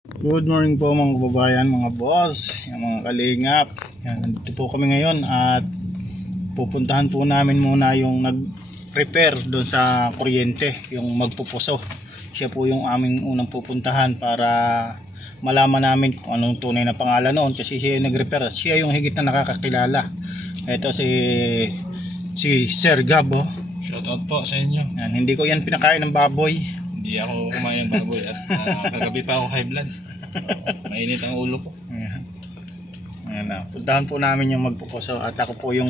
Good morning po mga kababayan, mga boss, mga kalingap. Yan, nandito po kami ngayon at pupuntahan po namin muna yung nag-repair doon sa kuryente, yung magpupuso. Siya po yung aming unang pupuntahan para malaman namin kung anong tunay na pangalan noon, kasi siya yung nag-repair. Siya yung higit na nakakakilala. Ito si Sir Gab. Shoutout po sa inyo. Yan, hindi ko yan pinakain ng baboy. Hindi ako kumain ng baboy at kagabi pa ako high blood. Mainit ang ulo ko. Ayan na. Puntahan po namin yung magpupuso at ako po yung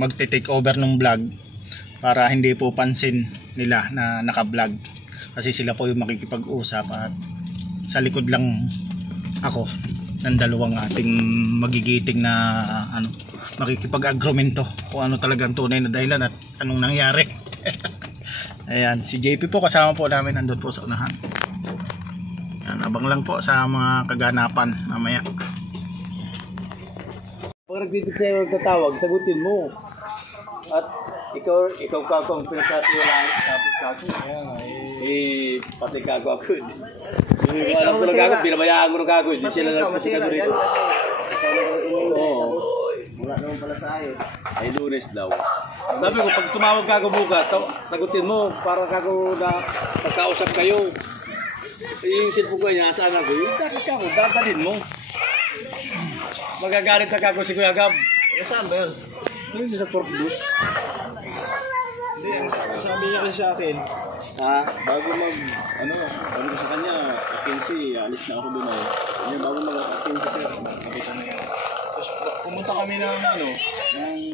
magte-take over ng vlog para hindi po pansin nila na naka-vlog. Kasi sila po yung makikipag-usap at sa likod lang ako ng dalawang ating magigiting na makikipag-agrumento kung ano talagang tunay na dahilan at anong nangyari. Ayan, si JP po kasama po namin, nandun po sa unahan. Ayan, abang lang po sa mga kaganapan mamaya. Pag nagtitig sa'yo magtatawag, sagutin mo. At ikaw ka kung pinagsasabi lang, tapos kako. Pati kako ako. Alam ko lang kako, binabayaan ko ng kako. Hindi sila nagpasigado rito. Oo. Wala naman pala sa ayo. Ay, Lunes daw. Sabi ko, pag tumawag kako bukas, sagutin mo para kako na pagkausap kayo. Yung cellphone ko niya, saan ako? Yung dati kako, dadalhin mo. Magagalit na kako si Kuya Gab. Saan ba yun? Hindi sa Fort Bus. Hindi, sabi niya kasi sa akin, bago sabi ko sa kanya, agency, alis na ako doon ay. Bago mag-agency sir, nakita na yan. Tapos pumunta kami ng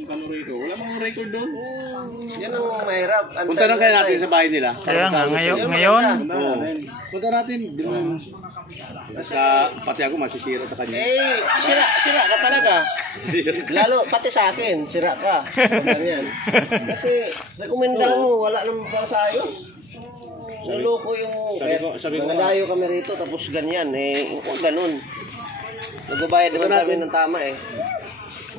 Kanurico. Wala mga record doon. Yan ang mahirap. Punta na kaya natin sa bahay nila. Kaya nga, ngayon? Punta natin. Pati ako masisira sa kanya. Sira ka talaga. Lalo, pati sa akin, sira ka. Yan. Kasi, rekomenda mo, wala naman para sa ayos. Naloko yung, nangalayo kami rito, tapos ganyan, huwag ganun. Nagbabayad naman kami ng tama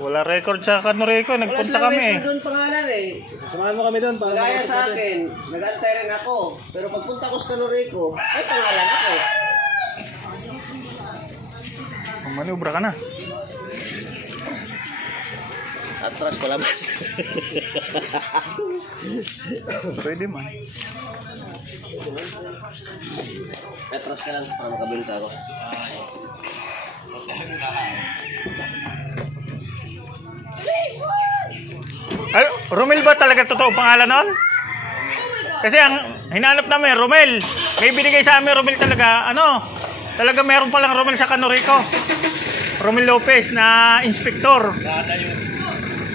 Wala record sa Kanurico, nagpunta kami doon pangalan Samahan mo kami doon. Gaya sa akin, nag-antay rin ako. Pero pagpunta ko sa Kanurico, ay pangalan ako. Manubra ka na. Atras palabas. Pwede man. Atras ka lang para makabenta ako. Ay, Romel ba talaga totoo pangalan nun? Kasi ang hinanap namin, Romel. May binigay sa amin, Romel talaga. Talaga meron palang Romel sa Kanurico. Romel Lopez na inspektor. Data yung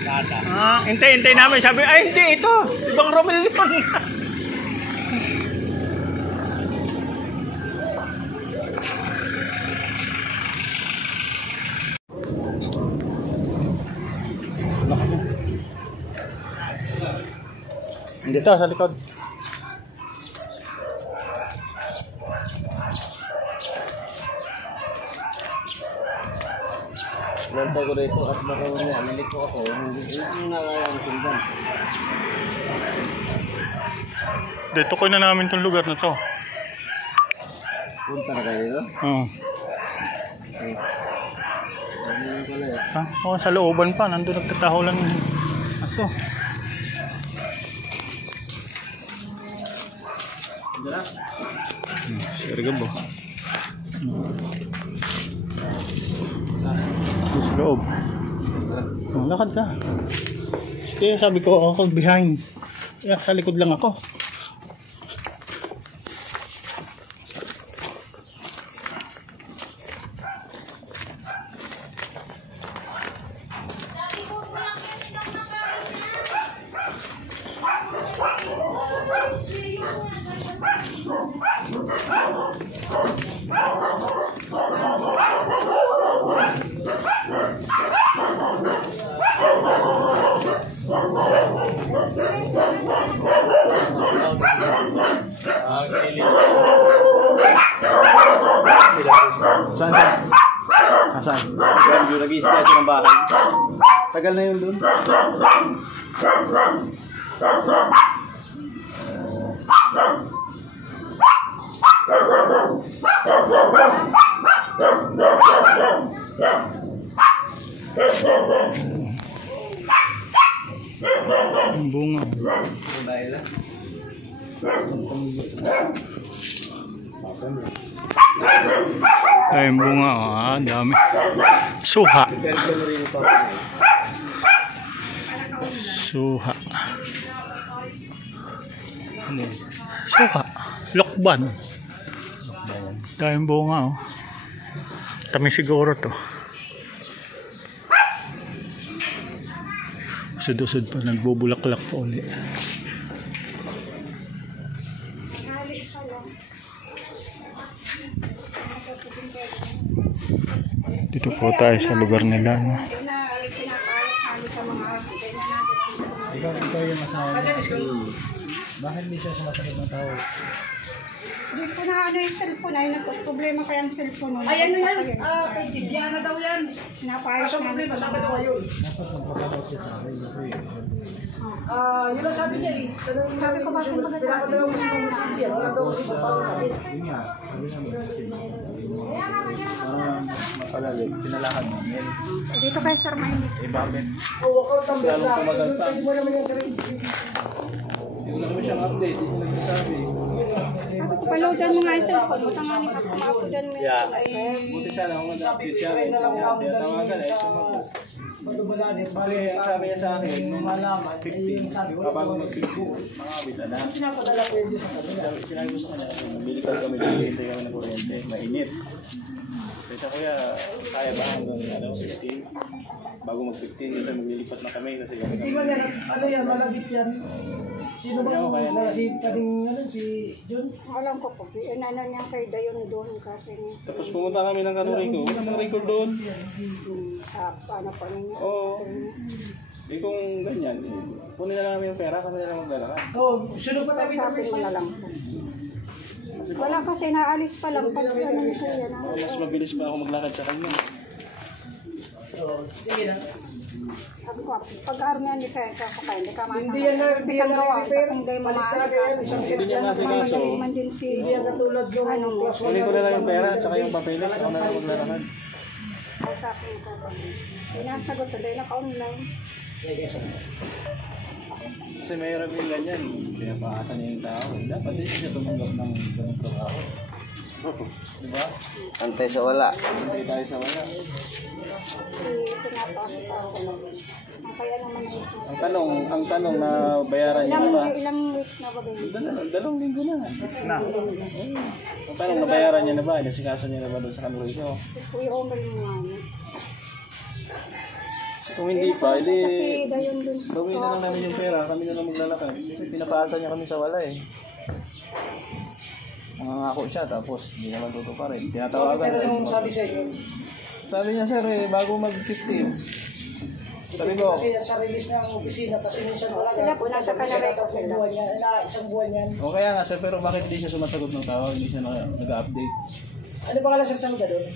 data. Hintay namin. Sabi, ay hindi, ito. Ibang Romel yun. Dito sa likod. Nantay ko rito at baka niya, niliko ako. Hindi na kaya ang sundan. Dito ko na namin itong lugar na to. Punta na kayo dito? Oo. Sa looban pa. Nandun nagtataho lang yung aso. Sir Gabo. Sa loob. Lakad ka. Kaya sabi ko, ako behind. Kaya sa likod lang ako. Saan? Saan? Yung nag-i-sketch ng bahay. Tagal na yun dun. Daming bunga. Daming bunga. Dami. Suha. Suha. Suha. Lokban. Daming bunga. Kami siguro to. Usod-usod pa, nagbubulaklak pa uli. Dito po tayo sa lugar nila, no? Ikaw yung asawa niya. Bakit hindi siya sumasagot ng tao? Hindi ko na ano yung cellphone ay problema kaya ang cellphone nun. Ay, ano yan? Kay Dibiana daw yan. Pinapayos Kaso problema, sabi daw ngayon. Yun ang sabi niya eh. Sabi ko bakit Pinapadala mo si Mama Silvia. Wala daw si Pao kapit. Yun nga, sabi naman kasi para mapalalit, sinalakan mo. dito kay Sir Maine. Eh bakit? Oo, ako ang Lalong tumagal pa. Pwede mo naman yan sa rin. Hindi ko na kami siyang update, hindi ko nagsasabi. Paloadan mo nga yung cellphone mo. Tanganin ako mapudan mo. Yeah. Buti sana kung nag-update siya. Kaya tawagan eh, sumagot. Bali, ang sabi niya sa akin, nung 15, bago mag-15, makakabit na. Pinapadala ko yun sa kanila. Sinabi ko sa kanya, bili kami, bili kami ng kuryente, mainit. Kaya kuya, kaya ba hanggang 16? Bago mag-15, kasi maglilipat na kami kasi kami. Hindi ba yan? Ano yan? Malagit yan. Sino ba? Wala si Kading, si John? Alam ko po. Ano niya kay Dayon doon kasi Tapos pumunta kami ng Rico. Wala nang record doon. sa paano pa ninyo. Oo. Eh kung ganyan, kunin na lang namin yung pera, kami na lang maglalakad. Oo, sunod pa tayo Sabi mo na lang. Wala kasi naalis pa lang. Pag ano siya yan. Mas mabilis pa ako maglakad sa kanya. Sige na. Sabi ko, pag-armihan niya sa'yo, kakain, hindi ka matang. Hindi yan na repair. Hindi mo maasikaso. Hindi niya nasikaso. Man din si... Hindi yan katulad yung plus Kunin ko na lang yung pera, tsaka yung papeles, ako na lang maglalakad. Kausapin ko pa. Pinasagot ko dahil naka-online. Kasi mayroon yung ganyan, pinapaasa niya yung tao. Dapat din siya tumanggap ng ganong trabaho. Diba? Antay sa wala. Hindi tayo sa wala. Pinapasok ako. Kaya naman ito. Ang tanong na bayaran niya na ba? Ilang weeks na ba ba yun? Dalawang linggo na. Ang tanong na bayaran niya na ba? Nasikaso niya na ba doon sa Canorico? Kuya Omer mo nga. Kung hindi pa, Kasi edi dayon dun. gawin na lang namin yung pera, kami na lang maglalakad. Kasi pinapaasa niya kami sa wala eh. Mangangako siya, tapos hindi naman tutuparin. Tinatawagan na. Anong sabi sa inyo? Sabi niya sir eh, bago mag-15. Sabi ko, Kasi sa release ng opisina, kasi minsan wala. Sila po, nasa Canarico sila. Isang buwan yan. o kaya nga sir, pero bakit hindi siya sumasagot ng tawag? Hindi siya nag-update. Ano ba kala sa sagot doon?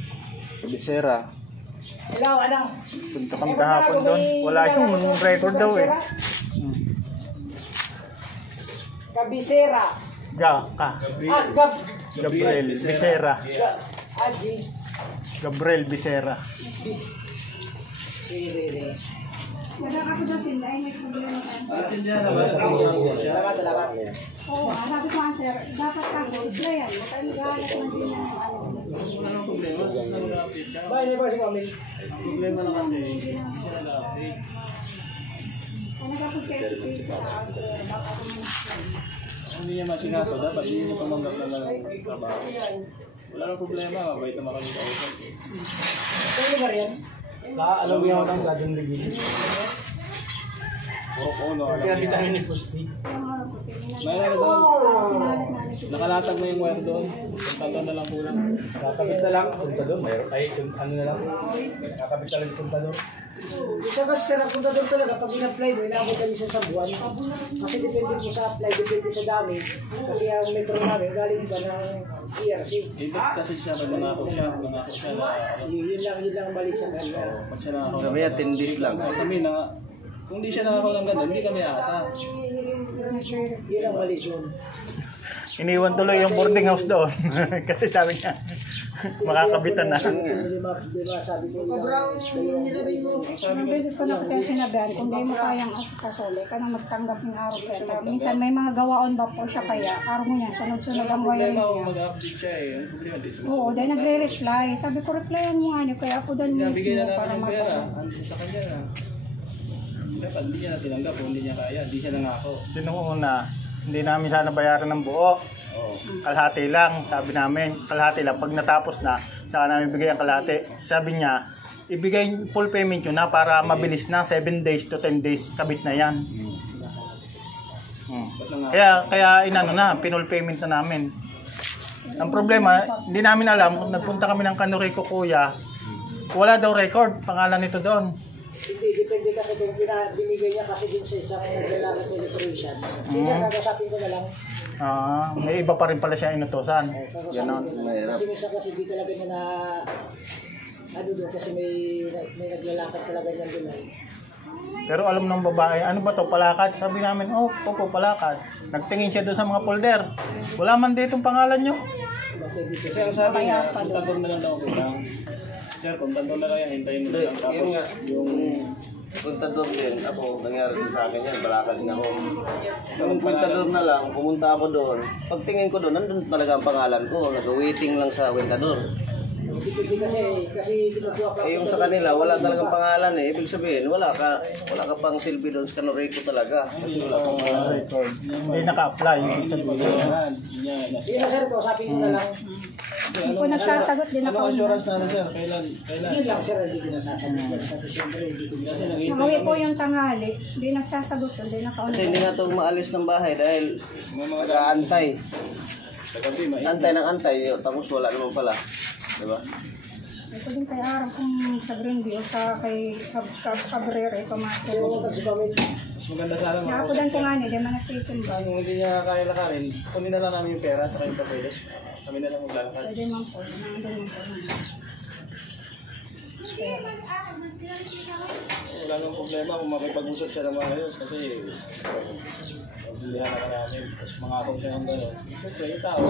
Bisera. Ilaw, ano? Punta kami kahapon doon. Wala yung record daw eh. Kabisera. Gabriel Bisera. Aji. Gabriel Bisera. Wala ako daw sila. Ay, may problema Salamat, salamat. Oo, sabi ko nga sir, dapat ka gold na yan. Makaligala ka man din ng ano. Wala nang problema, basta mag-update siya. Bye, na ba si Kamil? Ang problema lang kasi, hindi siya nag-update. Kung nagkapag-test sa outdoor, baka ako man. Kung hindi niya masikaso, dapat hindi niya tumanggap na lang ng trabaho. Wala nang problema, mabait naman kami kausap. Saan lugar yan? Sa alam mo yung sa Don Ligid. Oo, no, alam niya. ni Pusti. Mayroon na doon. Nakalatag na yung wire doon. Punta na lang kulang. Kakabit na lang, punta doon. Mayroon ay ano na lang. Kakabit na lang punta doon. Isa kasi sir, ang punta doon talaga, pag in-apply mo, inabot kami sa buwan. Kasi depende po sa apply, depende sa dami. Kasi ang metro namin, galing ba ng ERC. Ibig kasi siya, nangako siya na Yun lang ang mali sa kanya. pag siya nakakaw Sabi niya, 10 days lang. Kami na, kung di siya nakakaw ng ganda, hindi kami aasa. Yun ang mali doon. Iniwan tuloy yung boarding house doon. Kasi sabi niya, Makakabitan na. Di ba sabi ko Ang beses ko na ko kayo sinabihan, kung di mo kayang asikasole, ka nang magtanggap ng araw kaya. Minsan may mga gawaon ba po siya kaya, araw mo niya, sunod-sunod ang wiring niya. Mag-update siya eh. Ang problema, di sumasagot. Oo, dahil nagre-reply. Sabi ko, replyan mo nga niyo, kaya ako doon Bigay mismo na para namin ng pera. magtanggap. Ando sa kanya na. Dapat hindi niya na tinanggap kung hindi niya kaya. Hindi siya nangako. Sinuuna, hindi namin sana bayaran ng buo. Oo. Kalahati lang, sabi namin. Kalahati lang. Pag natapos na, saka namin bigay ang kalahati. Sabi niya, ibigay full payment yun na para mabilis na. 7 days to 10 days, kabit na yan. Ba't nangako? Kaya inano na, pinul payment na namin. Ang problema, hindi namin alam, kung nagpunta kami ng Canorico kuya, wala daw record, pangalan nito doon. Hindi, depende kasi kung binigay niya kasi din sa isang naglalagay celebration. Minsan kakasapin ko na lang. May iba pa rin pala siya inutosan. Kakasapin ko na lang. Kasi minsan kasi di talaga niya na ano doon kasi may naglalakad talaga niyan doon. Pero alam ng babae, ano ba to palakad? Sabi namin, oh, opo, palakad. Nagtingin siya doon sa mga folder. Wala man dito ang pangalan nyo. Kasi ang sabi niya, kontador na lang daw ako lang. Sir, kontador na lang yan. Hintayin mo na lang. Tapos yung... Kontador din, ako, nangyari din sa akin yan, balakad din ako. Nung kontador na lang, pumunta ako doon. Pagtingin ko doon, nandun talaga ang pangalan ko. Nag-waiting lang sa kontador. Depende kasi kinukuha pa. Yung sa kanila, wala talagang pangalan eh. Ibig sabihin, wala ka pang silbi doon sa Canorico talaga. Record. Hindi naka-apply. Ibig sabihin. Sige na sir, kausapin ko na lang. Hindi ko nagsasagot din Ano ako. assurance natin, sir? Kailan? Yun lang sir, hindi ko nasasagot. Kasi syempre, hindi ko nasasagot. Nauwi po yung tanghali, hindi nagsasagot yun, hindi Kasi nakaunod. hindi nga ito maalis ng bahay dahil nag-aantay. Sa gabi, Antay ng antay, tapos wala naman pala. Diba? Ito din kay Arang kung sa Greenview, sa kay Cabrera, pumasok. mas maganda sana mga Nakapudan ko nga niya, di man nagsisimba. Kasi kung hindi niya kaya lakarin, kunin na lang namin yung pera at yung papeles. Kami na lang maglalakad. Pwede man po, nandun man po. Wala nang problema kung makipag-usap siya ng maayos kasi pagbilihan na namin. Tapos mga akong siya ng gano'n. Siyempre, yung tao.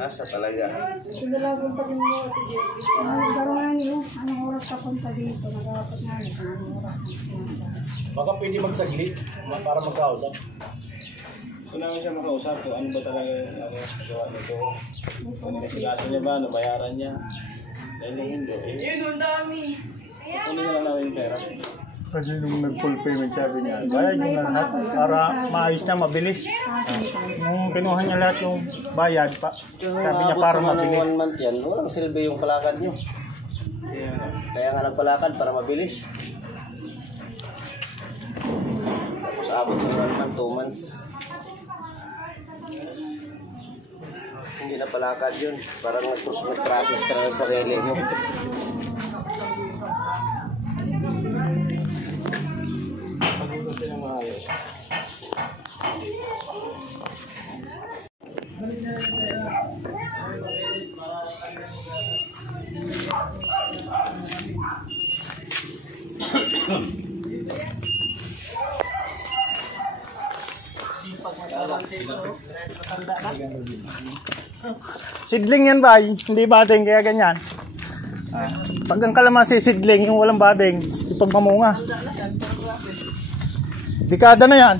Asa talaga. Sinalagon pa din mo at Pero nga niyo, anong oras ka punta dito? Nagkakapot nga niyo, anong oras ka punta? Baka pwede magsaglit para magkausap. Gusto namin siya makausap kung ano ba talaga ang gawa nito. Kung nasilaso niya ba, nabayaran niya. Dahil yung hindi, kunin na lang namin yung pera. Kasi nung nag-full payment, sabi niya, bayad nyo na lahat para maayos na, mabilis. Nung kinuha niya lahat yung bayad, sabi niya para Abot naman ng mabilis. 1 month yan, walang silbi yung palakad nyo. Kaya nga nagpalakad para mabilis. Tapos abot ng 1 month, 2 months. Hindi na palakad yun. Parang nag-process ka na ng sarili mo. Pag-usap siya ng maayos. Sidling yan ba? Hindi bading, kaya ganyan. Pag ang kalamansi sidling, yung walang bading, ipagmamunga. Dekada na yan.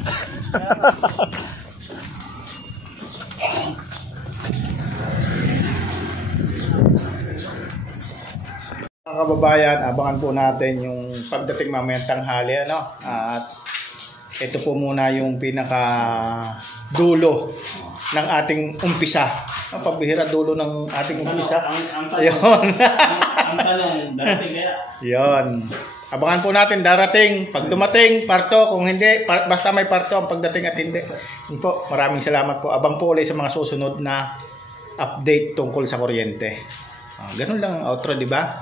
Mga kababayan, abangan po natin yung pagdating mamayang tanghali, ano? At ito po muna yung pinaka dulo ng ating umpisa. Ang pabihira dulo ng ating umpisa. Ayun. Ang tanong, darating kaya? Yun. Abangan po natin darating. Pag dumating, parto. Kung hindi, basta may parto ang pagdating at hindi. Yun po, maraming salamat po. Abang po ulit sa mga susunod na update tungkol sa kuryente. Ganun lang ang outro, di ba?